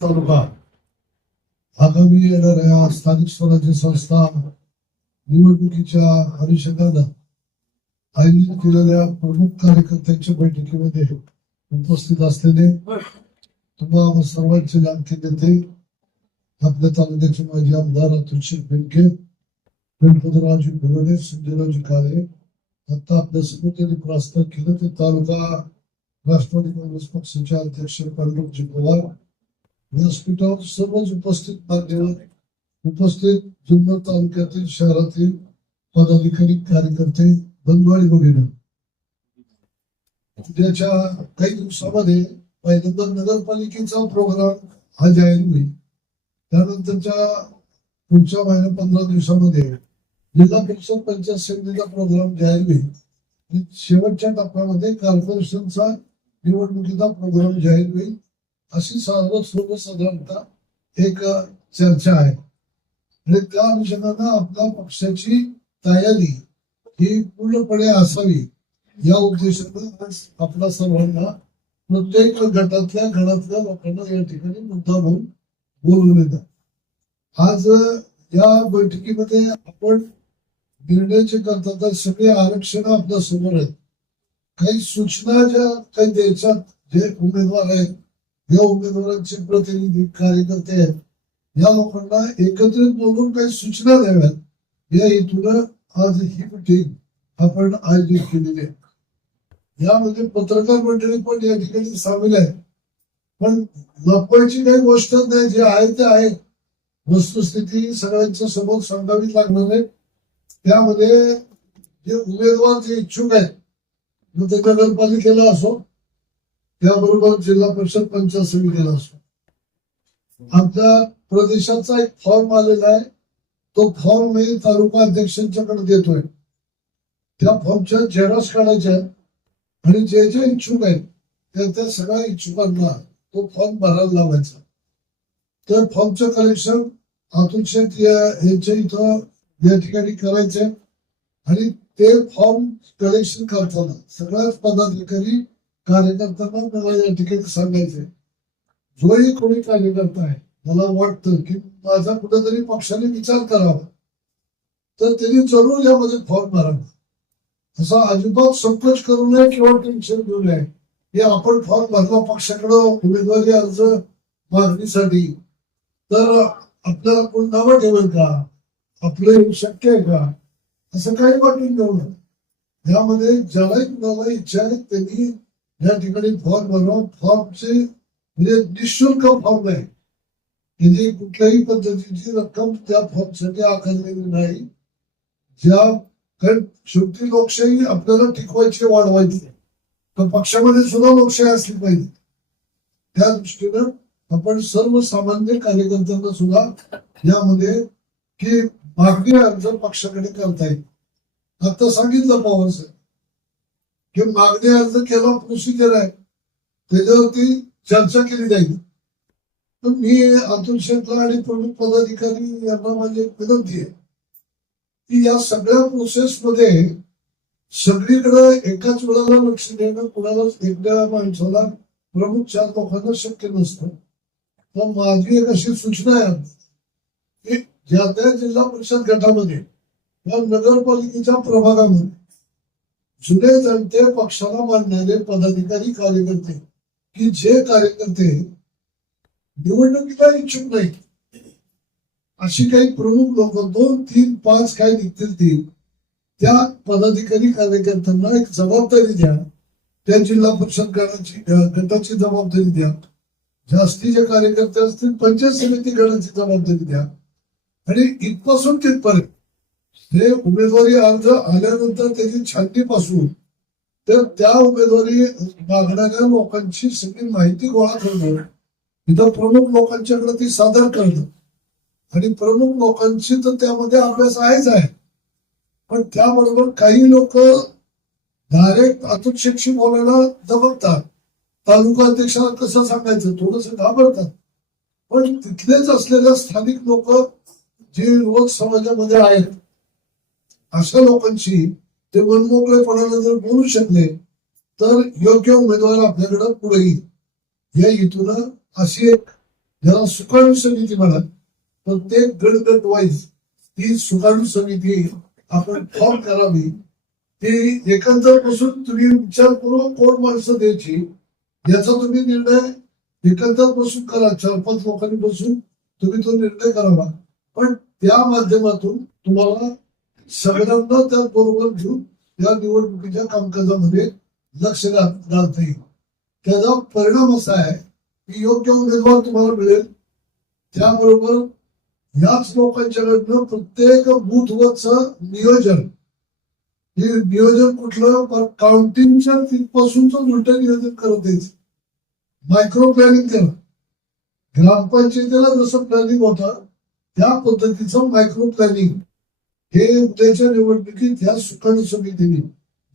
तालुका आगामी येणाऱ्या स्थानिक स्वराज्य संस्था निवडणुकीच्या अनुषंगानं आयोजित केलेल्या प्रमुख कार्यकर्त्यांच्या बैठकीमध्ये उपस्थित असलेले तुम्हा सर्वांचे लाडके नेते आपल्या तालुक्याचे माजी आमदार अतुल बेनके, गणपतरावजी भुरणे, संजयरावजी काळे आता आपल्या समोर त्यांनी प्रस्ताव केलं ते तालुका राष्ट्रवादी काँग्रेस पक्षाचे अध्यक्ष पांडुरंगजी पवार, व्यासपीठावर सर्वच उपस्थित मान्यवर, उपस्थित जुन्नर तालुक्यातील शहरातील पदाधिकारी, कार्यकर्ते, बंधू आणि भगिनी, उद्याच्या काही दिवसामध्ये पहिल्यांदा नगरपालिकेचा प्रोग्राम हा जाहीर होईल. त्यानंतरच्या पुढच्या महिन्या 15 दिवसामध्ये जिल्हा परिषद पंचायत समितीचा प्रोग्राम जाहीर होईल. शेवटच्या टप्प्यामध्ये कॉर्पोरेशनचा निवडणुकीचा प्रोग्राम जाहीर होईल. अशी सर्वसाधारणतः एक चर्चा आहे आणि त्या अनुषंगाने आपल्या पक्षाची तयारी ही पूर्णपणे असावी या उद्देशाने आपल्या सर्वांना प्रत्येक घरातल्या लोकांना या ठिकाणी मुद्दा म्हणून बोलवून येतात. आज या बैठकीमध्ये आपण निर्णयाचे करता तर सगळे आरक्षण आपल्या समोर आहेत. काही सूचना ज्या काही द्यायच्यात, जे उमेदवार आहेत या उमेदवारांचे प्रतिनिधी, कार्यकर्ते आहेत, या लोकांना एकत्रित बोलून काही सूचना द्याव्यात या हेतून आज ही मीटिंग आपण आयोजित केलेली आहे. यामध्ये पत्रकार मंडळी पण या ठिकाणी सामील आहे. पण लपवायची काही गोष्ट नाही, जे आहे ते आहे, वस्तुस्थिती सगळ्यांच्या समोर सांगावी लागणार आहे. त्यामध्ये जे उमेदवार जे इच्छुक आहेत, मग ते नगरपालिकेला असो, त्याबरोबर जिल्हा परिषद पंचायत समितीला असो, आमच्या प्रदेशाचा एक फॉर्म आलेला आहे. तो फॉर्म मी तालुका अध्यक्षांच्याकडे देतोय. त्या फॉर्मच्या झेरॉक्स काढायच्या आणि जे जे इच्छुक आहेत त्या सगळ्या इच्छुकांना तो फॉर्म भरायला लावायचा. त्या फॉर्मचं कलेक्शन अतुल शेठ यांच्या इथं या ठिकाणी करायचे आणि ते फॉर्म कलेक्शन करताना सगळ्याच पदाधिकारी, कार्यकर्त्यांना मला या ठिकाणी सांगायचे, जोही कोणी कार्यकर्ता आहे मला वाटतं की माझा कुठेतरी पक्षाने विचार करावा तर त्यांनी जरूर यामध्ये फॉर्म भरावा. असा अजिबात संकोच करू नये किंवा टेन्शन घेऊ नये. हे आपण फॉर्म भरला पक्षाकडे उमेदवारी अर्ज मागणीसाठी तर आपल्याला कोण नावं ठेवेल का, आपलं हे शक्य आहे का, असं काही वाटून घेऊ नये. यामध्ये ज्यालाही कुणाला इच्छा आहे त्यांनी या ठिकाणी फॉर्म भरवा. फॉर्मचे म्हणजे निःशुल्क फॉर्म आहे, त्याची कुठल्याही पद्धतीची रक्कम त्या फॉर्मसाठी आकारलेली नाही. ज्या कारण शेवटी लोकशाही आपल्याला टिकवायची, वाढवायची, तर पक्षामध्ये सुद्धा लोकशाही असली पाहिजे. त्या दृष्टीनं आपण सर्वसामान्य कार्यकर्त्यांना सुद्धा यामध्ये की मागणी अर्ज पक्षाकडे करता येईल. आता सांगितलं पवार साहेब की मागणी अर्ज केला, प्रोसिजर आहे, त्याच्यावरती चर्चा केली जाईल. तर मी अतुल शेठला आणि प्रमुख पदाधिकारी यांना माझी एक विनंती आहे की या सगळ्या प्रोसेसमध्ये सगळीकडे एकाच वेळेला लक्ष देणं कुणालाच एकट्या माणसाला प्रमुख 4 लोकांना शक्य नसतं. तर माझी एक अशी सूचना आहे की ज्या त्या जिल्हा परिषद गटामध्ये या नगरपालिकेच्या प्रभागामध्ये जुने जनते पक्षाला मानणारे पदाधिकारी, कार्यकर्ते की जे कार्यकर्ते निवडणुकीला इच्छुक नाही, अशी काही प्रमुख लोक 2, 3, 5 काय निघतील त्या पदाधिकारी, कार्यकर्त्यांना एक जबाबदारी द्या. त्या जिल्हा परिषद गटाची जबाबदारी द्या. जास्तीचे कार्यकर्ते असतील पंचायत समिती गटाची जबाबदारी द्या. आणि इथपासून तिथपर्यंत हे उमेदवारी अर्ज आल्यानंतर त्याची छाननीपासून तर त्या उमेदवारी मागणाऱ्या लोकांची सगळी माहिती गोळा करणं, इथं प्रमुख लोकांच्याकडे ती सादर करणं आणि प्रमुख लोकांची तर त्यामध्ये अभ्यास आहेच आहे. पण त्याबरोबर काही लोक डायरेक्ट अतुल शेठशी बोलायला दमकतात. तालुका अध्यक्षाला कसं सांगायचं थोडस घाबरतात. पण तिथलेच असलेल्या स्थानिक लोक जे रोज समाजामध्ये आहेत अशा लोकांशी ते मनमोकळेपणाने जर बोलू शकले तर योग्य उमेदवार आपल्याकडे पुढे येईल. या हेतून अशी एक ज्याला सुकाणू समिती म्हणत, प्रत्येक गट वाईज ती सुकाणू समिती आपण फॉर्म करावी. ती एकंदर बसून तुम्ही विचारपूर्वक कोण माणसं द्यायची याचा तुम्ही निर्णय एकंदर बसून करा. 4-5 लोकांनी बसून तुम्ही तो निर्णय करावा. पण त्या माध्यमातून तुम्हाला सगळ्यांना त्याबरोबर घेऊन या निवडणुकीच्या कामकाजामध्ये लक्ष घालता येईल. त्याचा परिणाम असा आहे की योग्य उमेदवार तुम्हाला मिळेल. त्याबरोबर याच लोकांच्याकडनं प्रत्येक बूथवरचं नियोजन, हे नियोजन कुठलं काउंटिंगच्या तिथपासूनच उलट नियोजन करत यायचं. मायक्रो प्लॅनिंग केलं. ग्रामपंचायतीला जसं प्लॅनिंग होतं त्या पद्धतीचं मायक्रो प्लॅनिंग हे उद्याच्या निवडणुकीत ह्या सुकाणू समितीने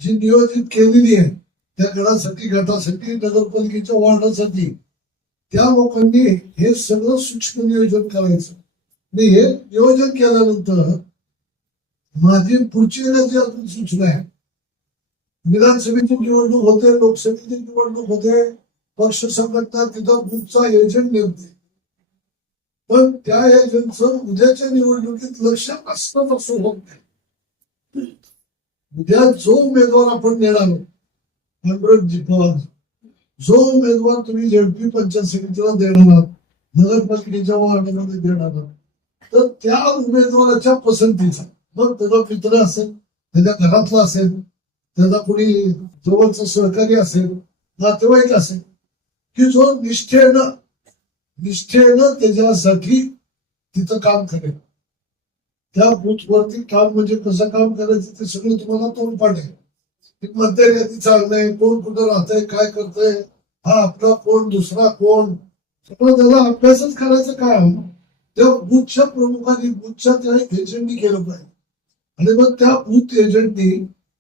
जी नियोजित केलेली आहे त्या गटासाठी नगरपालिकेच्या वॉर्डासाठी त्या लोकांनी हे सगळं सूक्ष्म नियोजन करायचं. आणि हे नियोजन केल्यानंतर माझी पुढची जी अजून सूचना आहे, विधानसभेची निवडणूक होते, लोकसभेची निवडणूक होते, पक्ष संघटना तिथं बूथचा एजंट नेमते. पण त्या एजंटचं उद्याच्या निवडणुकीत लक्ष असतं असं होत नाही. उद्या जो उमेदवार आपण नेणार, जो उमेदवार तुम्ही झेडपी पंचायत समितीला देणार आहात, नगरपालिकेच्या वॉर्डामध्ये देणार आहात, तर त्या उमेदवाराच्या पसंतीचा, मग त्याचा मित्र असेल, त्याच्या घरातला असेल, त्याचा कोणी जवळचा सहकारी असेल, नातेवाईक असेल, की जो निष्ठेनं त्याच्यासाठी तिथं काम करेल. त्या बूथवरती काम म्हणजे कसं काम करायचं ते सगळं तुम्हाला तोंडपाठ आहे. मतदार यादी चाललंय, कोण कुठं राहतंय, काय करतंय, हा आपला कोण, दुसरा कोण, सगळं त्याला अभ्यासच करायचं काय. त्या बूथच्या प्रमुखांनी, बूथच्या त्या एजंटनी केलं पाहिजे. आणि मग त्या बूथ एजंटनी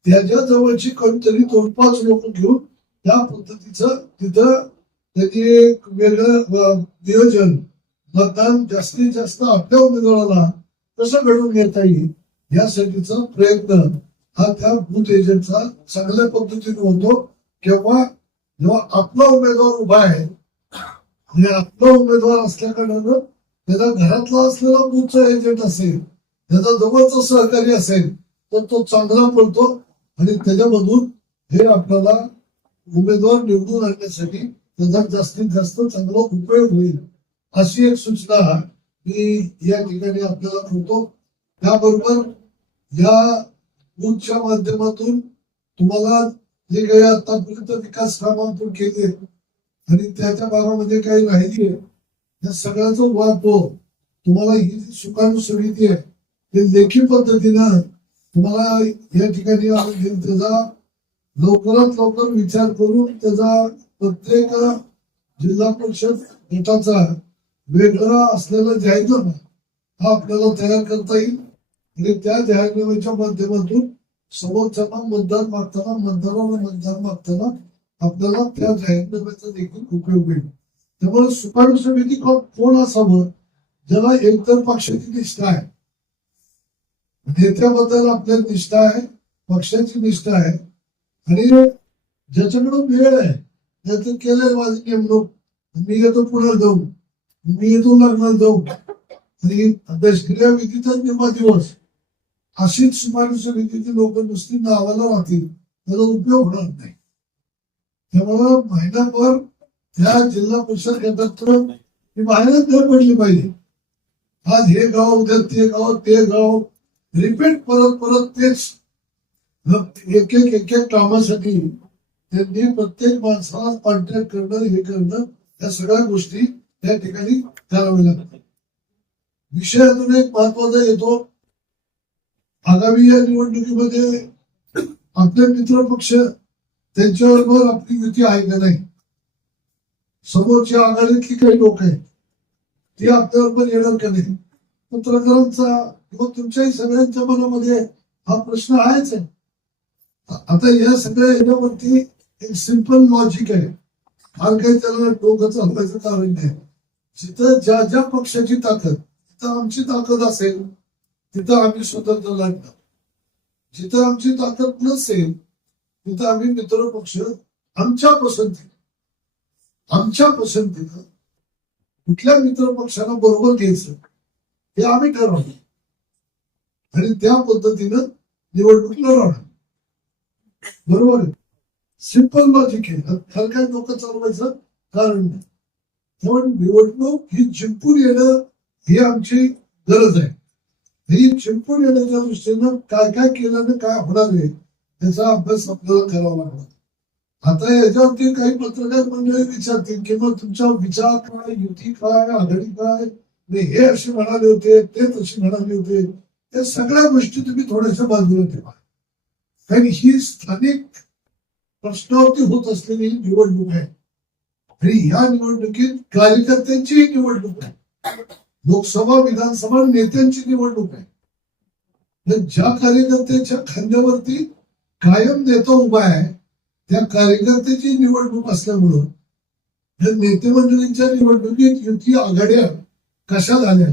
त्याच्या जवळची कोणतरी 2-5 लोक घेऊन त्या पद्धतीचं तिथं त्याची एक वेगळं नियोजन, मतदान जास्तीत जास्त आपल्या उमेदवाराला कसं घडवून घेता येईल यासाठीचा प्रयत्न हा त्या बूथ एजंटचा चांगल्या पद्धतीने होतो. जेव्हा आपला उमेदवार उभा आहे आणि आपला उमेदवार असल्या कारणानं त्याचा घरातला असलेला बूथचा एजंट असेल, त्याचा जवळचा सहकारी असेल, तर तो चांगला पडतो आणि त्याच्यामधून हे आपल्याला उमेदवार निवडून आणण्यासाठी त्याचा जास्तीत जास्त चांगला उपयोग होईल अशी एक सूचना मी या ठिकाणी आपल्याला करतो. त्याबरोबर या बूथच्या माध्यमातून तुम्हाला जे काही आतापर्यंत विकास काम आपण केले आणि त्याच्या भागामध्ये काही राहिली आहे, या सगळ्याचा वापर तुम्हाला ही जी सुकाणू समिती आहे ते लेखी पद्धतीनं तुम्हाला या ठिकाणी त्याचा लवकरात लवकर विचार करून त्याचा प्रत्येक जिल्हा परिषद गटाचा वेगळा असलेला जाहीरनामा हा आपल्याला तयार करता येईल. आणि त्या जाहीरनाम्याच्या माध्यमातून समोरच्यांना मतदान मागताना आपल्याला त्या जाहीरनाम्याचा देखील उपयोग होईल. त्यामुळे सुकाणू समिती कोण असावं, ज्याला एकतर पक्षाची निष्ठा आहे, नेत्याबद्दल आपल्या निष्ठा आहे, पक्षाची निष्ठा आहे, आणि ज्याच्याकडून वेळ आहे त्याचं केलंय माझी नेमणूक, मी येतो पुण्याला जाऊ, मी येतो लग्नाला जाऊ आणि दशक्रिया विधीचा निम्मा दिवस अशीच सुकाणू समितीची लोक नुसती नावाला राहतील, त्याचा उपयोग होणार नाही. त्यामुळं महिनाभर त्या जिल्हा परिषद गटात बाहेरच घर पडली पाहिजे. आज हे गाव, उद्या ते गाव रिपीट परत तेच एक कामासाठी त्यांनी प्रत्येक माणसाला कॉन्टॅक्ट करणं, हे करणं, या सगळ्या गोष्टी त्या ठिकाणी कराव्या लागतात. विषय अजून एक महत्वाचा येतो. आगामी या निवडणुकीमध्ये आपले मित्र पक्ष त्यांच्याबरोबर आपली युती आहे का नाही, समोरच्या आघाडीतली काही लोक आहेत ती आपल्याबरोबर येणार का नाही, पत्रकारांचा किंवा तुमच्याही सगळ्यांच्या मनामध्ये हा प्रश्न आहेच आहे. आता या सगळ्या ह्याच्यावरती एक सिंपल लॉजिक आहे, फार काही त्याला डोकं चालवायचं कारण नाही. जिथं ज्या ज्या पक्षाची ताकद, तिथं आमची ताकद असेल तिथं आम्ही स्वतंत्र लढणार, जिथं आमची ताकद नसेल तिथं आम्ही मित्र पक्ष आमच्या पसंतीनं कुठल्या मित्र पक्षाला बरोबर घ्यायचं हे आम्ही ठरवलं आणि त्या पद्धतीनं निवडणूक लढवणार. बरोबर आहे. सिंपल लॉजिक आहे. फार काय डोकं चालवायचं कारण नाही. त्यामुळे निवडणूक ही जिंकून येणं ही आमची गरज आहे. ही जिंकून येण्याच्या दृष्टीनं काय काय केल्यानं काय होणार आहे त्याचा अभ्यास आपल्याला करावा लागला. आता याच्यावरती काही पत्रकार मंडळी विचारतील की मग तुमचा विचार काय, युती काय, आघाडी काय, हे असे म्हणाले होते, ते तसे म्हणाले होते. या सगळ्या गोष्टी तुम्ही थोड्याशा बाजूला ठेवा. कारण ही स्थानिक प्रश्नावरती होत असलेली निवडणूक आहे आणि ह्या निवडणुकीत कार्यकर्त्यांची निवडणूक आहे. लोकसभा विधानसभा नेत्यांची निवडणूक आहे. ज्या कार्यकर्त्यांच्या खांद्यावरती कायम नेता उभा आहे त्या कार्यकर्त्याची निवडणूक असल्यामुळं या नेते मंडळींच्या निवडणुकीत युती आघाड्या कशा झाल्या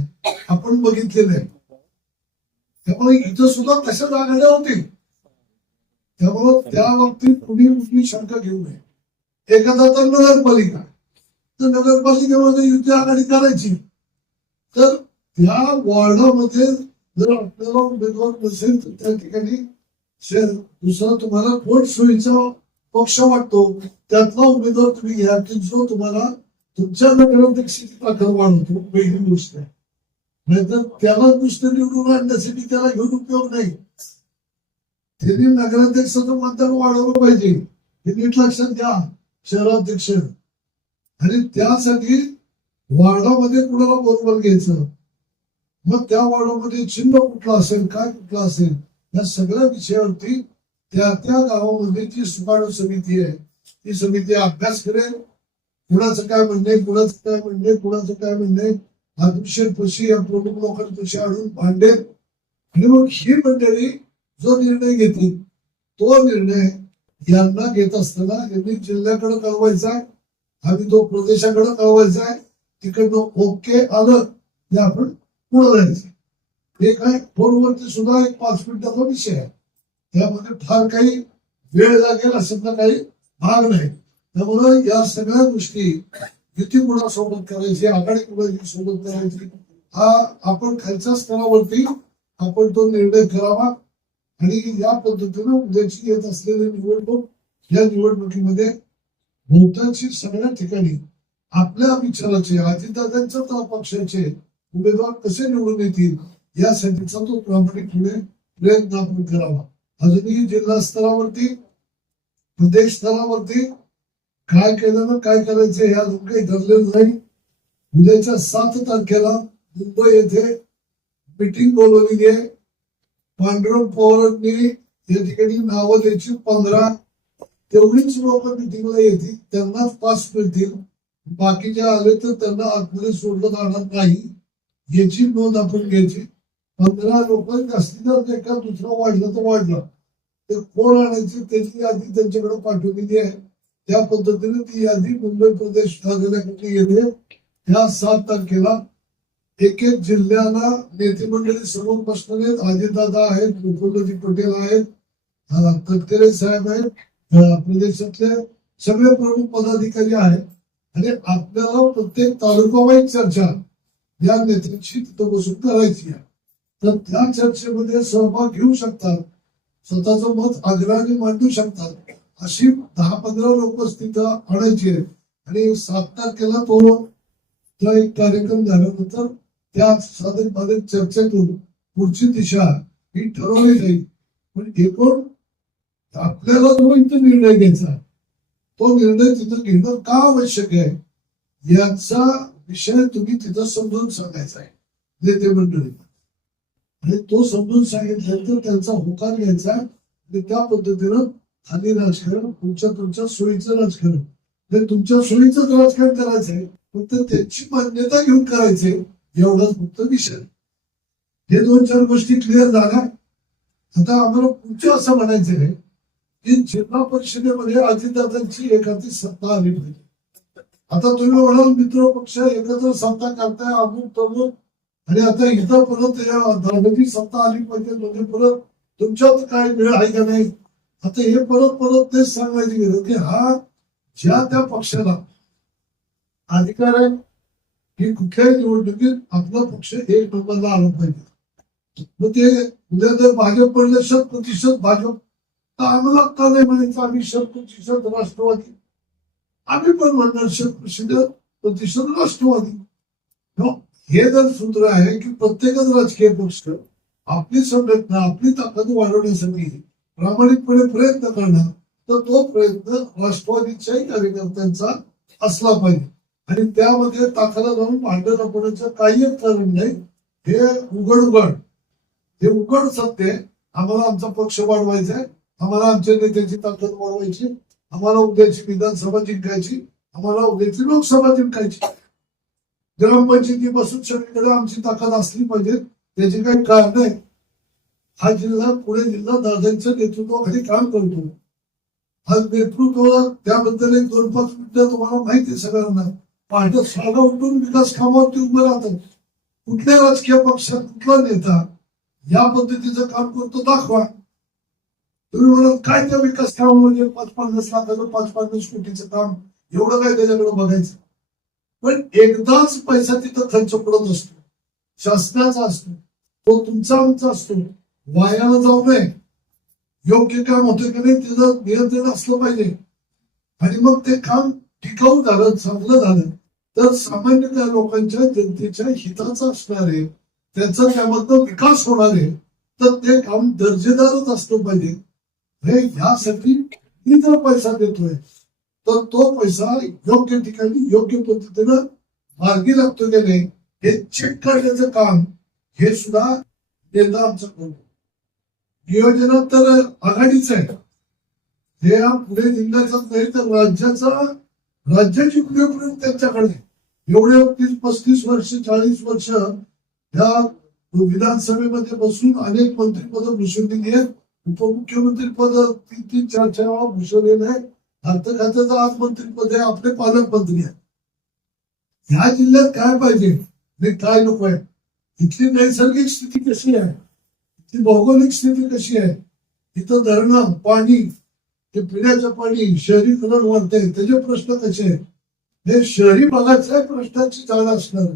आपण बघितलेलं आहे. त्यामुळे इथं सुद्धा तशाच आघाड्या होतील. त्यामुळं त्या बाबतीत कुठली शंका घेऊ नये. एखादा तर नगरपालिका, तर नगरपालिकेमध्ये युती आघाडी करायची तर त्या वॉर्डामध्ये जर आपल्याला उमेदवार नसेल तर त्या ठिकाणी दुसरा तुम्हाला पोट सोयीचा पक्ष वाटतो त्यातला उमेदवार तुम्ही घ्या की जो तुम्हाला तुमच्या नगराध्यक्षाची ताकद वाढवतो. वेगळी गोष्ट आहे. नाहीतर त्याला नुसतं निवडून आणण्यासाठी त्याला घेऊन उपयोग नाही. त्यांनी नगराध्यक्षाचं मतदान वाढवलं पाहिजे हे नीट लक्षात घ्या शहराध्यक्ष. आणि त्यासाठी वार्डामध्ये कुणाला बरोबर घ्यायचं, मग त्या वार्डामध्ये चिन्ह कुठलं असेल, काय कुठलं असेल, या सगळ्या विषयावरती त्या त्या गावामध्ये जी सुकाणू समिती आहे ती समिती अभ्यास करेल. कुणाचं काय म्हणणे, कुणाचं काय म्हणणे, कुणाचं काय म्हणणे अध्यक्षपशी या प्रमुख लोकांपाशी आणून भांडेल आणि मग ही मंडळी जो निर्णय घेतील तो निर्णय यांना घेत असताना यांनी जिल्ह्याकडे कळवायचा आहे, आम्ही तो प्रदेशाकडे कळवायचा आहे. तिकडनं ओके आलं की आपण पुढे जायचं. हे काय फोनवरती सुद्धा एक 5 मिनिटाचा विषय आहे. त्यामध्ये फार काही वेळ लागेल असं काही भाग नाही. त्यामुळे या सगळ्या गोष्टी युती कुणासोबत करायची, आघाडी कुणाची सोबत करायची, हा आपण खालच्या स्तरावरती आपण तो निर्णय करावा. आणि या पद्धतीनं उद्याची येत असलेली निवडणूक, या निवडणुकीमध्ये बहुतांशी सगळ्या ठिकाणी आपल्या विचाराचे, अजितदादांच्या पक्षाचे उमेदवार कसे निवडून येतील यासाठीचा तो प्रामाणिकपणे प्रयत्न आपण करावा. अजूनही जिल्हा स्तरावरती, प्रदेश स्तरावरती काय केलं काय करायचं हे अजून काही ठरलेलं नाही. उद्याच्या 7 तारखेला मुंबई येथे मीटिंग बोलवलेली आहे. पांडुरंग पवारांनी या ठिकाणी नावं द्यायची 15, तेवढीच लोक मिटिंगला येतील, त्यांनाच पास मिळतील. बाकीचे आले तर त्यांना आतमध्ये सोडलं जाणार नाही याची नोंद आपण घ्यायची. 15 लोक जास्तीत जास्त एका दुसरा वाढलं तर वाढलं ते कोण आणायची त्याची यादी त्यांच्याकडे पाठवलेली आहे. त्या पद्धतीने ती यादी मुंबई प्रदेश कार्यालयाकडे येते. या 7 तारखेला एक एक जिल्ह्याला नेते मंडळी समोर बसणार आहेत. अजितदादा आहेत, प्रफुल्लजी पटेल आहेत, तटकरे साहेब आहेत, प्रदेशातले सगळे प्रमुख पदाधिकारी आहेत. आणि आपल्याला प्रत्येक तालुकावाईज चर्चा या नेत्यांशी तिथं बसून करायची आहे. तर त्या चर्चेमध्ये सहभाग घेऊ शकतात, स्वतःचं मत आग्रहाने मांडू शकतात. अशी 10-15 लोक तिथं आणायची आहेत. आणि 7 तारखेला तो एक कार्यक्रम झाल्यानंतर त्या साधक चर्चेतून पुढची दिशा ही ठरवली जाईल. पण एकूण आपल्याला जो इथं निर्णय घ्यायचा तो निर्णय तिथं घेणं का आवश्यक आहे याचा विषय तुम्ही तिथं समजून सांगायचा आहे नेते मंडळी. आणि तो समजून सांगितल्यानंतर त्यांचा होकार घ्यायचा आणि त्या पद्धतीनं खाली राजकारण तुमच्या सोयीचं राजकारण, तुमच्या सोयीचंच राजकारण करायचंय, फक्त त्यांची मान्यता घेऊन करायचे एवढाच फक्त विषय. हे 2-4 गोष्टी क्लिअर झाल्या. आता आम्हाला पुढचं असं म्हणायचं आहे की जिल्हा परिषदेमध्ये अजितदादांची एखादी सत्ता आली पाहिजे. आता तुम्ही म्हणाल मित्र पक्ष एकत्र सत्ता करताय अमुक तमुक आणि आता इथं परत धार्मिक सत्ता आली पाहिजे म्हणजे परत तुमच्यात काय वेळ आहे का नाही. आता हे परत तेच सांगायची गरज की हा ज्या त्या पक्षाला अधिकार आहे की कुठल्याही निवडणुकीत आपला पक्ष एक नंबरला आला पाहिजे. मग ते उद्या जर भाजप पडलं 100% भाजप, तर आम्हाला का नाही म्हणायचं आम्ही 100% राष्ट्रवादी, आम्ही पण म्हणणार 100% राष्ट्रवादी. हो, हे जर सूत्र आहे की प्रत्येकच राजकीय पक्ष आपली संघटना आपली ताकद वाढवण्यासाठी प्रामाणिकपणे प्रयत्न करणार, तर तो प्रयत्न राष्ट्रवादीच्याही कार्यकर्त्यांचा असला पाहिजे. आणि त्यामध्ये ताकद जाऊन भांडण होण्याचं काही कारण नाही. हे उघड सत्य आहे. आम्हाला आमचा पक्ष वाढवायचा आहे, आम्हाला आमच्या नेत्याची ताकद वाढवायची, आम्हाला उद्याची विधानसभा जिंकायची, आम्हाला उद्याची लोकसभा जिंकायची. ग्रामपंचायतीपासून सगळीकडे आमची ताकद असली पाहिजे, त्याची काही कारण नाही. हा जिल्हा पुणे जिल्हा दादांच्या नेतृत्वाखाली काम करतो. हा नेतृत्व त्याबद्दल 1-2-5 मिनिटं तुम्हाला माहिती आहे सगळ्यांना. पहाटे 6ला उठून विकास कामावरती उभं राहतात. कुठल्या राजकीय पक्षात कुठला नेता या पद्धतीचं काम करतो दाखवा. तुम्ही म्हणाल काय त्या विकास कामामध्ये 5-50 लाखाचं 5-50 कोटीचं काम, एवढं काय त्याच्याकडे बघायचं. पण एकदाच पैसा तिथं खर्च पडत असतो, शासनाचा असतो, तो तुमचा आमचा असतो, वायाला जाऊ नये. योग्य काम होतं की नाही त्याचं नियंत्रण असलं पाहिजे. आणि मग ते काम टिकाऊ झालं, चांगलं झालं, तर सामान्य लोकांच्या जनतेच्या हिताचं असणार आहे, त्याचा त्यामधनं विकास होणार आहे, तर ते काम दर्जेदारच असलं पाहिजे. हे यासाठी मी जर पैसा देतोय तर तो पैसा योग्य ठिकाणी योग्य पद्धतीनं मार्गी लागतो की नाही हे चेक करण्याचं काम हे सुद्धा नेता आमचं करतो. नियोजनात तर आघाडीच आहे. हे पुणे जिल्ह्याचाच नाही तर राज्याची प्रियप्रिय त्यांच्याकडे. एवढे 30-35 वर्ष 40 वर्ष या विधानसभेमध्ये बसून अनेक मंत्रिपद भूषवलेली आहेत. उपमुख्यमंत्री पद 3-4 वेळा भूषवलेलं आहे. अर्थ खात्याचं आज मंत्रिपद आहे, आपले पालकमंत्री आहे. ह्या जिल्ह्यात काय पाहिजे आणि काय नको आहे, इथली नैसर्गिक स्थिती कशी आहे, इथली भौगोलिक स्थिती कशी आहे, इथं धरणं पाणी, ते पिण्याचं पाणी, शहरीकरण वाढतंय त्याचे प्रश्न कसे आहेत, हे शहरी भागातल्या प्रश्नाची जाण असणार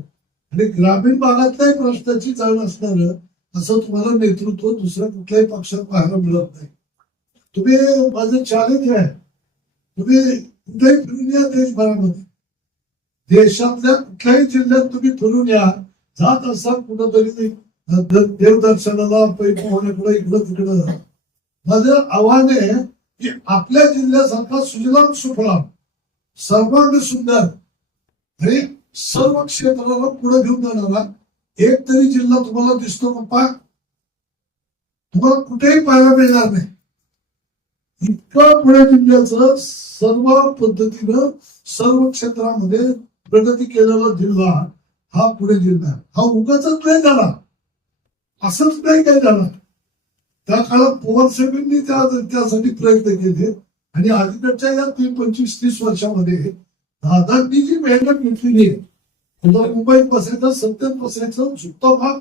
आणि ग्रामीण भागातल्याही प्रश्नाची जाण असणार असं तुम्हाला नेतृत्व दुसऱ्या कुठल्याही पक्षात पाहायला मिळत नाही. तुम्ही माझं चॅलेंज आहे, तुम्ही कुठेही फिरून या देशभरामध्ये, देशातल्या कुठल्याही जिल्ह्यात तुम्ही फिरून या. जात असाल कुठंतरी देवदर्शनाला पोहण्याकडे इकडं तिकडं, माझं आव्हान आहे की आपल्या जिल्ह्यासारखा सुजलाम सुफलाम सर्वांग सुंदर आणि सर्व क्षेत्राला पुढे घेऊन जाणारा एक तरी जिल्हा तुम्हाला दिसतो का? तुम्हाला कुठेही पाहायला मिळणार नाही. इतकं पुणे जिल्ह्याचं सर्व पद्धतीनं सर्व क्षेत्रामध्ये प्रगती केलेला जिल्हा हा पुणे जिल्हा. हा उगाच नाही झाला, असंच नाही काय झाला. त्या काळात पवार साहेबांनी त्यासाठी प्रयत्न केले आणि अलीकडच्या या 25-30 वर्षामध्ये दादांनी जी मेहनत घेतलेली आहे, मुंबईत बसायचं, सत्तेत बसायचं, सुद्धा भाग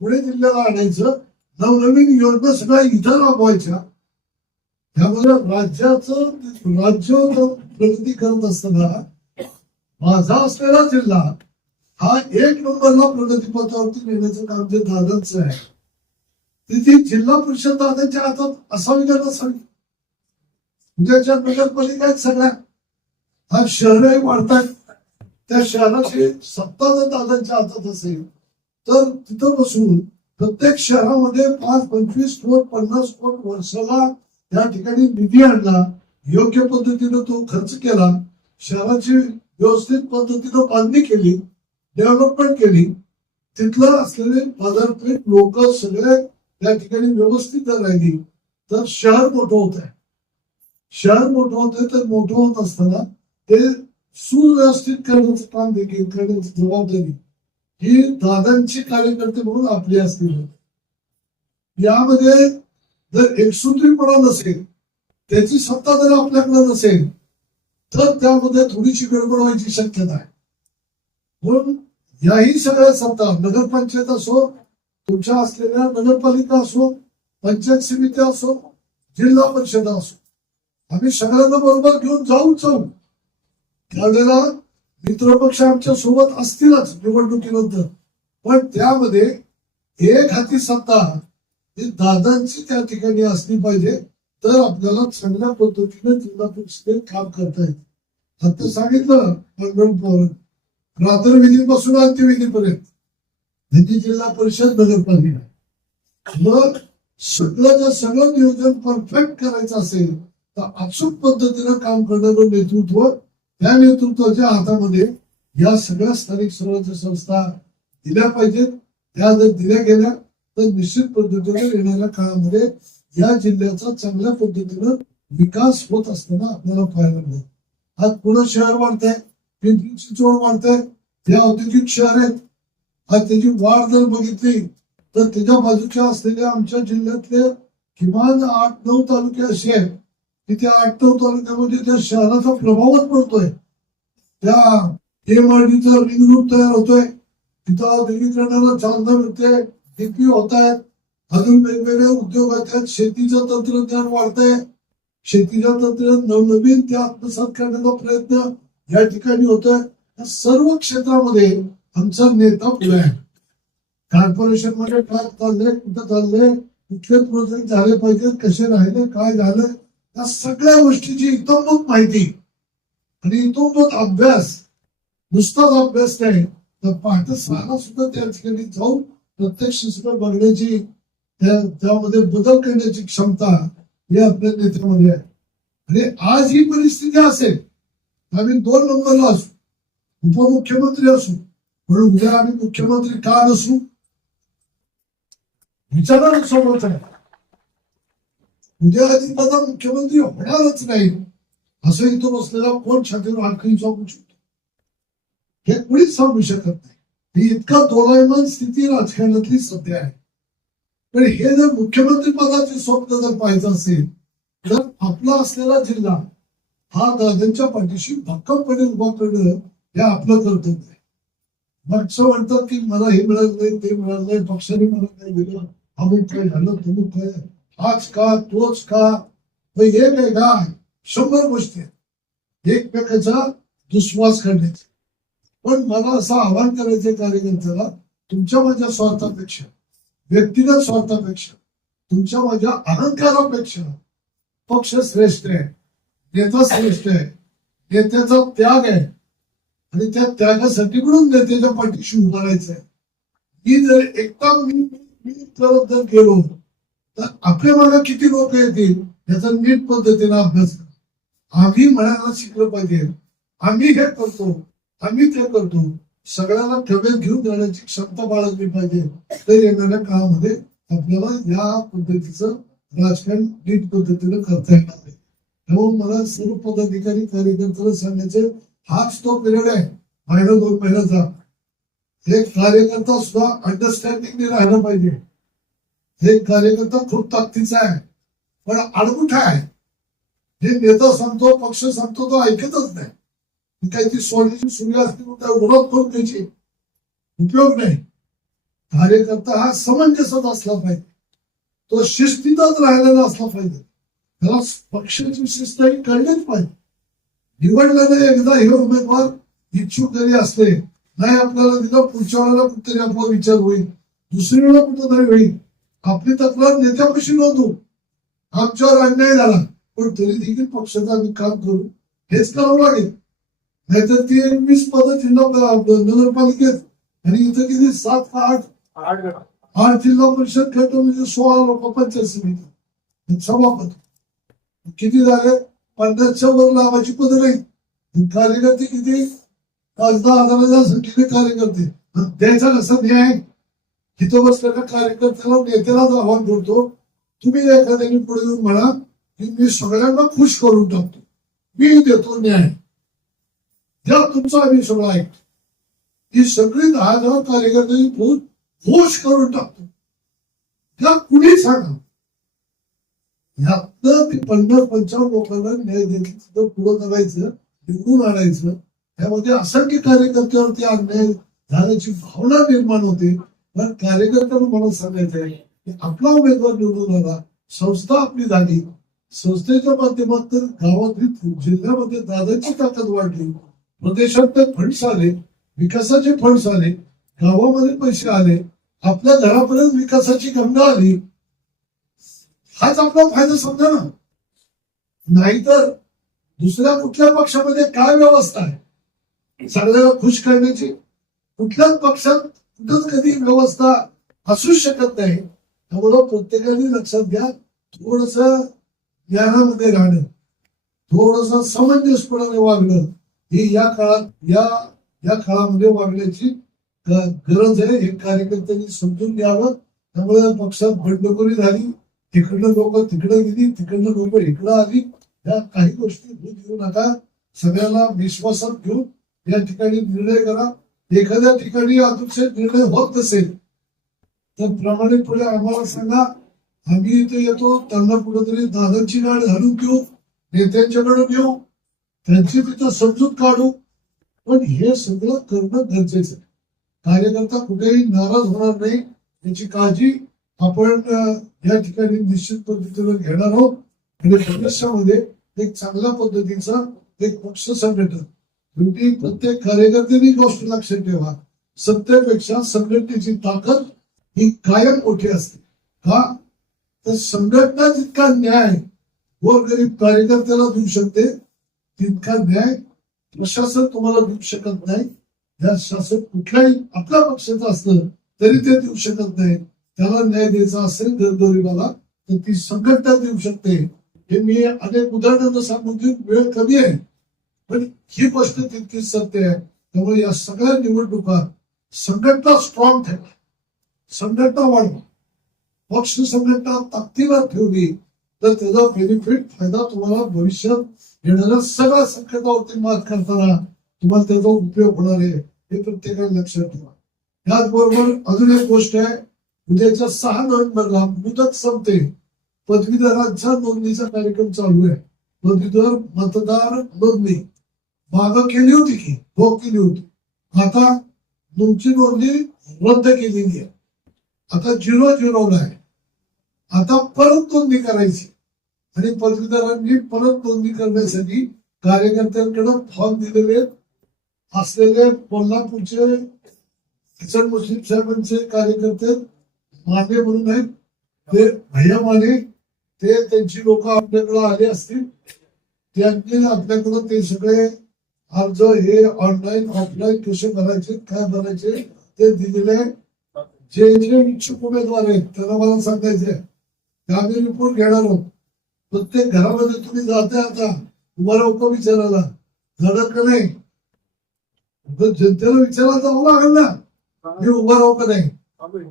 पुणे जिल्ह्याला आणायचं, नवनवीन योजना सगळ्या इथं राबवायच्या. त्यामुळे राज्य प्रगती करत असताना माझा असलेला जिल्हा हा 1 नंबरला प्रगतीपथावरती नेण्याचं काम जे दादांचं आहे, ती जिल्हा परिषद दादांच्या हातात असावी का नसावी. उद्याच्या नगरपालिका आहेत सगळ्या, हा शहरही वाढतात, त्या शहराची सत्ता जर दादांच्या हातात असेल तर तिथं बसून प्रत्येक शहरामध्ये 5-25 कोट 50 कोट वर्षाला त्या ठिकाणी निधी आणला, योग्य पद्धतीनं तो खर्च केला, शहराची व्यवस्थित पद्धतीनं बांधणी केली, डेव्हलपमेंट केली, तिथलं असलेले बाजारपेठ लोक सगळे त्या ठिकाणी व्यवस्थित राहिली, तर शहर मोठं होत आहे. शहर मोठं होतंय तर मोठं होत असताना ते सुव्यवस्थित करण्याचं काम देखील करण्याची जबाबदारी ही दादांची कार्यकर्ते म्हणून आपली असतील. यामध्ये जर एकसूत्रीपणा नसेल, त्याची सत्ता जर आपल्याकडे नसेल तर त्यामध्ये थोडीशी गडबड व्हायची शक्यता आहे. म्हणून याही सगळ्या सत्ता, नगरपंचायत असो, तुमच्या असलेल्या नगरपालिका असो, पंचायत समिती असो, जिल्हा परिषद असो, आम्ही सगळ्यांना बरोबर घेऊन जाऊ. त्यावेळेला मित्रपक्ष आमच्या सोबत असतीलच निवडणुकीनंतर, पण त्यामध्ये एक हाती सत्ता ही दादांची त्या ठिकाणी असली पाहिजे, तर आपल्याला चांगल्या पद्धतीने जिल्हा परिषदेत काम करता येईल. आता सांगितलं प्राथमिक अंत्यविधीपर्यंत म्हणजे जिल्हा परिषद नगरपालिका. मग सगळं नियोजन परफेक्ट करायचं असेल तर अचूक पद्धतीनं काम करणारं नेतृत्व, त्या नेतृत्वाच्या हातामध्ये या सगळ्या स्थानिक स्वराज्य संस्था दिल्या पाहिजेत. त्या जर दिल्या गेल्या तर निश्चित पद्धतीने येणाऱ्या काळामध्ये या जिल्ह्याचा चांगल्या पद्धतीनं विकास होत असताना आपल्याला पाहायला मिळेल. आज पुणे शहर वाढतंय, पिंपरी चिंचवड वाढतंय, हे औद्योगिक शहर आहेत. आज त्याची वाढ जर बघितली तर त्याच्या बाजूच्या असलेल्या आमच्या जिल्ह्यातले किमान 8-9 तालुके असे आहेत की त्या 8-9 तालुक्यामध्ये त्या शहराचा प्रभावच पडतोय. त्या MIDC रिंग रोड तयार होतोय, तिथं औद्योगिकरणाला चालना मिळते, डीपी होत आहेत, अजून वेगवेगळे उद्योग आहेत, शेतीचं तंत्रज्ञान वाढतंय, शेतीच्या तंत्रज्ञान नवनवीन ते आत्मसात करण्याचा प्रयत्न या ठिकाणी होतोय. या सर्व क्षेत्रामध्ये आमचा नेता पुढे आहे. कॉर्पोरेशन मध्ये काय चाललंय, कुठं चाललंय, कुठले प्रोजेक्ट झाले पाहिजे, कसे राहिले, काय झालं, या सगळ्या गोष्टीची इतोमत माहिती आणि इतोमत अभ्यास, नुसताच अभ्यास नाही तर पहाटे 6ला सुद्धा त्या ठिकाणी जाऊन प्रत्यक्ष सुद्धा बघण्याची, त्यामध्ये बदल करण्याची क्षमता ही आपल्या नेत्यामध्ये आहे. आणि आज ही परिस्थिती असेल आम्ही 2 नंबरला असू, उपमुख्यमंत्री असू, म्हणून उद्या आम्ही मुख्यमंत्री का नसू विचारणार सोबत आहे. उद्या दादा मुख्यमंत्री होणारच नाही असं इथं बसलेला कोण छातीवर आणखी सांगू शकतो? हे कुणीच सांगू शकत नाही. ही इतका दोलायमान स्थिती राजकारणातली सध्या आहे. पण हे जर मुख्यमंत्री पदाचे स्वप्न जर पाहायचं असेल तर आपला असलेला जिल्हा हा दादांच्या पाठीशी भक्कमपणे उभा करणं हे आपलं कर्तव्य आहे. मागचं म्हणतात की मला हे मिळालं नाही, ते मिळालं नाही, पक्षाने मला नाही दिलं, अमुक काय झालं, तमुक काय, हाच का तोच का, हे नाही का, 100 गोष्टी आहेत एकमेकाचा दुस्वास करण्याचे. पण मला असं आवाहन करायचं कार्यकर्त्याला, तुमच्या माझ्या स्वार्थापेक्षा, व्यक्तिगत स्वार्थापेक्षा, तुमच्या माझ्या अहंकारापेक्षा पक्ष श्रेष्ठ आहे, नेता श्रेष्ठ आहे, नेत्याचा त्याग आहे आणि त्या त्यागासाठी म्हणून नेत्याच्या पाठीशी उभं राहायचं आहे. मी जर एकटा मी करत जर गेलो तर आपल्या मागे किती लोक येतील याचा नीट पद्धतीने अभ्यास करा. आम्ही म्हणायला शिकलं पाहिजे, आम्ही हे करतो, आम्ही ते करतो, सगळ्यांना ठेवे घेऊन जाण्याची क्षमता बाळगली पाहिजे. तर येणाऱ्या काळामध्ये आपल्याला या पद्धतीचं राजकारण नीट पद्धतीने करता येणार नाही. त्यामुळे मला सर्व पदाधिकारी कार्यकर्त्याला सांगायचे, हाच तो पिरियड आहे महिना 2 महिन्याचा. एक कार्यकर्ता सुद्धा अंडरस्टँडिंगने राहिला पाहिजे. एक कार्यकर्ता खूप ताकदीचा आहे पण अडमुठा आहे. हे नेता सांगतो, पक्ष सांगतो, तो ऐकतच नाही. काही ती सोडण्याची सुविधा असते म्हणून विरोध करून द्यायची उपयोग नाही. कार्यकर्ता हा समंजसच असला पाहिजे, तो शिस्तीतच राहिलेला असला पाहिजे, त्याला पक्षाची शिस्त ही कळलीच पाहिजे. निवडलेले एकदा हे उमेदवार इच्छुक जरी असले, नाही आपल्याला दिलं, पुढच्या वेळेला कुठेतरी आपला विचार होईल, दुसरी वेळेला कुठं तरी होईल, आपली तक्रार नेत्यापाशी नोंदवू, आमच्यावर अन्याय झाला पण तरी देखील पक्षाचं आम्ही काम करू, हेच करावं लागेल. नाहीतर ती 20 पद जिल्हा नगरपालिकेत आणि इथं किती 7 का 8 जिल्हा परिषद गट म्हणजे 16 लोक पंचायत समिती सभापती किती झाले, 50च्या वर लावायची पद नाही. कार्यकर्ते किती 5-10,000 संख्येने कार्यकर्ते द्यायचा कसा न्याय. इथं बसलेल्या कार्यकर्त्याला नेत्यालाच आव्हान करतो, तुम्ही एखाद्याने पुढे येऊन म्हणा की मी सगळ्यांना खुश करून टाकतो, मी देतो न्याय, ज्या तुमचा आम्ही सगळं ऐकतो. ही सगळी 10,000 कार्यकर्त्यांची खुश करून टाकतो, त्या कुणी सांगा. यातनं ती 50-55 लोकांना न्याय द्यायचं, पुढं करायचं, निवडून आणायचं. यामध्ये असंख्य कार्यकर्त्यावरती अन्याय झाल्याची भावना निर्माण होते. पण कार्यकर्त्यांना मला सांगायचं आहे की आपला उमेदवार निवडून आला, संस्था आपली झाली, संस्थेच्या माध्यमातून गावातील जिल्ह्यामध्ये दादाची ताकद वाढली, प्रदेशात फंड्स आले, विकासाचे फंड्स आले, गावामध्ये पैसे आले, आपल्या घरापर्यंत विकासाची गंगा आली, हाच आपला फायदा समजा ना. नाहीतर दुसऱ्या कुठल्या पक्षामध्ये काय व्यवस्था आहे सगळ्याला खुश करण्याची? कुठल्याच पक्षात कुठंच कधी व्यवस्था असूच शकत नाही. त्यामुळं प्रत्येकाने लक्षात घ्या, थोडस ज्ञानामध्ये राहणं, थोडस समंजसपणाने वागणं ही या काळामध्ये वागण्याची गरज आहे. हे कार्यकर्त्यांनी समजून घ्यावं. त्यामुळे पक्षात बंडखोरी झाली, तिकडनं लोक तिकडे गेली, तिकडनं लोक इकडं आली, या काही गोष्टी घेऊ नका. सगळ्यांना विश्वासात घेऊन या ठिकाणी निर्णय करा. एखाद्या ठिकाणी अतिशय निर्णय होत नसेल तर प्रामाणिकपणे आम्हाला सांगा. आम्ही इथे येतो, त्यांना कुठेतरी दादांची गाड घालून घेऊ, नेत्यांच्याकडे घेऊ, त्यांची तिथं समजूत काढू. पण हे सगळं करणं गरजेचं आहे. कार्यकर्ता कुठेही नाराज होणार नाही याची काळजी आपण या ठिकाणी निश्चित पद्धतीने घेणार आहोत. आणि भविष्यामध्ये एक चांगल्या पद्धतीचा एक पक्ष संघटन, शेवटी प्रत्येक कार्यकर्त्यांनी गोष्ट लक्षात ठेवा, सत्तेपेक्षा संघटनेची ताकद ही कायम मोठी असते. का तर संघटना जितका न्याय गोरगरीब कार्यकर्त्याला देऊ शकते, तितका न्याय प्रशासन तुम्हाला देऊ शकत नाही. या शासन कुठल्याही आपल्या पक्षाचं असलं तरी ते देऊ शकत नाही. त्याला न्याय द्यायचा असेल गोरगरिबाला तर ती संघटना देऊ शकते. हे मी अनेक उदाहरणांना सांगून देऊन वेळ कमी आहे, पण ही गोष्ट तितकीच सत्य आहे. त्यामुळे या सगळ्या निवडणुका संघटना स्ट्रॉंग ठेवा, संघटना वाढवा. पक्ष संघटना ताकदीवर ठेवली तर त्याचा बेनिफिट फायदा तुम्हाला भविष्यात येणाऱ्या सगळ्या संकटावरती मात करताना तुम्हाला त्याचा उपयोग होणार आहे, हे प्रत्येकाने लक्षात ठेवा. त्याचबरोबर अजून एक गोष्ट आहे, उद्याच्या 6 नोव्हेंबरला मुदत संपते, पदवीधरांच्या नोंदणीचा कार्यक्रम चालू आहे. पदवीधर मतदार नोंदणी मागं केली होती की हो केली होती, आता तुमची नोंदणी रद्द केलेली आहे. आता 0-0 आहे. आता परत नोंदणी करायची आणि पदवीधरांनी परत नोंदणी करण्यासाठी कार्यकर्त्यांकडे फॉर्म दिलेले असलेले कोल्हापूरचे किसन मुस्लिम साहेबांचे कार्यकर्ते माने म्हणून आहेत, ते भैया माने, ते त्यांची लोक आपल्याकडे आले असतील. त्यांनी आपल्याकडे ते सगळे अर्ज हे ऑनलाईन ऑफलाईन कसे भरायचे काय भरायचे ते दिलेले. जे जे इच्छुक उमेदवार आहेत त्यांना मला सांगायचे आम्ही रिपोर्ट घेणार आहोत. प्रत्येक घरामध्ये तुम्ही जाताय, आता तुम्हाला उभं विचारायला घडत का नाही, जनतेला विचारायला जावं लागेल ना, मी उभं राहू का नाही.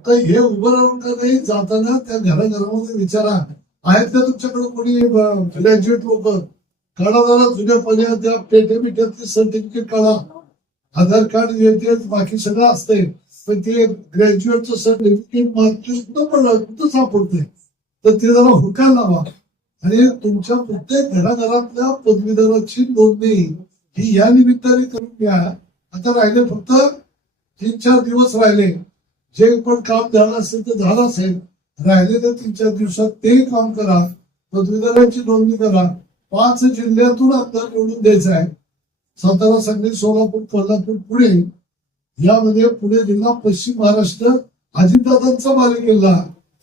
तर हे उभं राहून का नाही जाताना त्या घराघरामध्ये विचारा, आहेत का तुमच्याकडे कोणी ग्रॅज्युएट लोक, काढा जरा जुन्या पाण्या त्या पेटे बिट्यातले सर्टिफिकेट काढा. आधार कार्ड येते बाकी सगळं असतंय, पण ते ग्रॅज्युएटचं सर्टिफिकेट मार्कलिस्ट कुठं सापडतंय, तर ते जरा हुडकायला लावा. आणि तुमच्या प्रत्येक घराघरातल्या पदवीधराची नोंदणी ही या निमित्ताने करून घ्या. आता राहिले फक्त 3-4 दिवस राहिले. जे पण काम झालं असेल तर झालं असेल, राहिलेल्या 3-4 दिवसात ते काम करा, पदवीधरांची नोंदणी करा. 5 जिल्ह्यातून आपल्याला निवडून द्यायचं आहे. सातारा, सांगली, सोलापूर, कोल्हापूर, पुणे. यामध्ये पुणे जिल्हा, पश्चिम महाराष्ट्र, अजितदादांचा बालेकिल्ला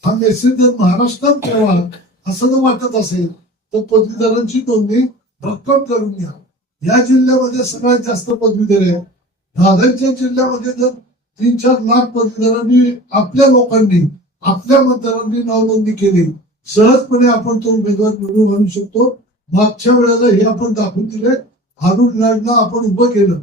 हा मेसेज जर महाराष्ट्रात ठेवा असं जर वाटत असेल तर पदवीधरांची नोंदणी भक्कम करून घ्या. या जिल्ह्यामध्ये सगळ्यात जास्त पदवीधर आहे. दादरच्या जिल्ह्यामध्ये जर 3-4 लाख पदवीधरांनी आपल्या लोकांनी आपल्या मतदारांनी नाव नोंदणी केली, सहजपणे आपण तो उमेदवार निवडून आणू शकतो. मागच्या वेळेला हे आपण दाखवून दिले, हारून लाडला आपण उभं केलं.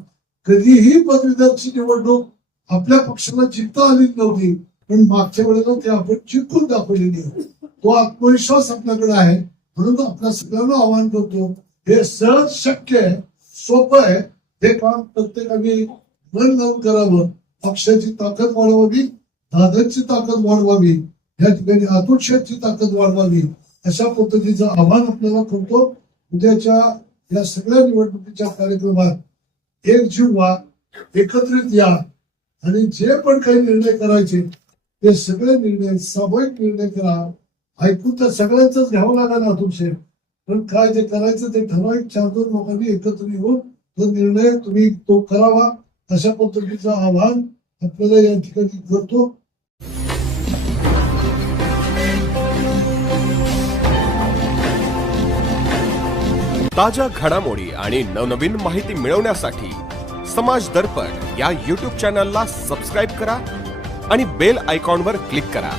कधीही पदवीधरची निवडणूक आपल्या पक्षाला जिंकता आली नव्हती, पण मागच्या वेळेला ते आपण जिंकून दाखवलेली आहे. तो आत्मविश्वास आपल्याकडे आहे. म्हणून आपल्या सगळ्यांना आवाहन करतो, हे सहज शक्य आहे, सोपं आहे. हे काम प्रत्येकाने मन लावून करावं. पक्षाची ताकद वाढवावी, दादांची ताकद वाढवावी, या ठिकाणी आतुरशाची ताकद वाढवावी, अशा पद्धतीचं आव्हान आपल्याला करतो. उद्याच्या या सगळ्या निवडणुकीच्या कार्यक्रमात एकजीव व्हा, एकत्रित या आणि जे पण काही निर्णय करायचे ते सगळे निर्णय सामूहिक निर्णय करा. ऐकून तर सगळ्यांच घ्यावं लागणार अतुशे, पण काय जे करायचं ते ठराविक 4-2 लोकांनी एकत्र येऊन तो निर्णय तुम्ही तो करावा अशा पद्धतीचं आवाहन आपल्याला या ठिकाणी करतो. ताज्या घडामोडी आणि नवनवीन माहिती मिळवण्यासाठी समाज दर्पण या YouTube चॅनलला सबस्क्राईब करा आणि बेल आयकॉनवर क्लिक करा.